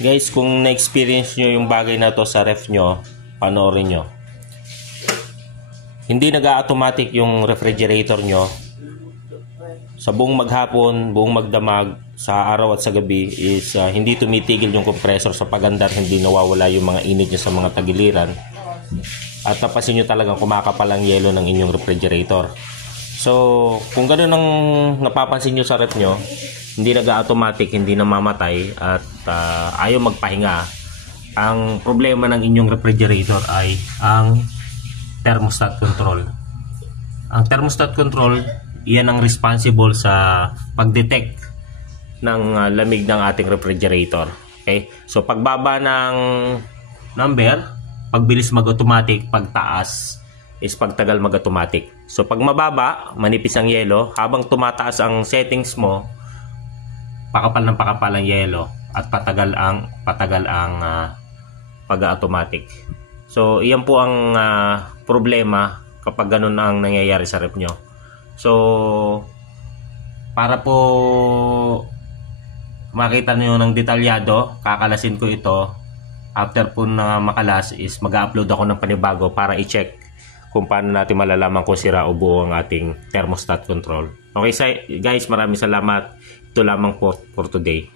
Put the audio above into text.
Guys, kung na-experience nyo yung bagay na to sa ref nyo, panoorin nyo. Hindi nag-automatic yung refrigerator nyo. Sa buong maghapon, buong magdamag, sa araw at sa gabi is hindi tumitigil yung compressor sa pagandar, hindi nawawala yung mga init nyo sa mga tagiliran. At napasin nyo talagang kumakapal ang yelo ng inyong refrigerator. So, kung gano'n ang napapansin nyo sa ref nyo, hindi nag-automatic, hindi namamatay at ayaw magpahinga, ang problema ng inyong refrigerator ay ang thermostat control. Ang thermostat control, iyan ang responsible sa pag-detect ng lamig ng ating refrigerator. Okay? So, pagbaba ng number, pagbilis mag-automatic, pagtaas is pagtagal mag-automatic. So, pag mababa, manipis ang yelo, habang tumataas ang settings mo, pakapal ng pakapal ang yelo at patagal ang pag-automatic. So, iyan po ang problema kapag ganun ang nangyayari sa ref nyo. So, para po makita nyo ng detalyado, kakalasin ko ito. After po na makalas is mag-upload ako ng panibago para i-check kung paano natin malalaman kung sira o buo ang ating thermostat control. Okay guys, maraming salamat. Ito lamang po for today.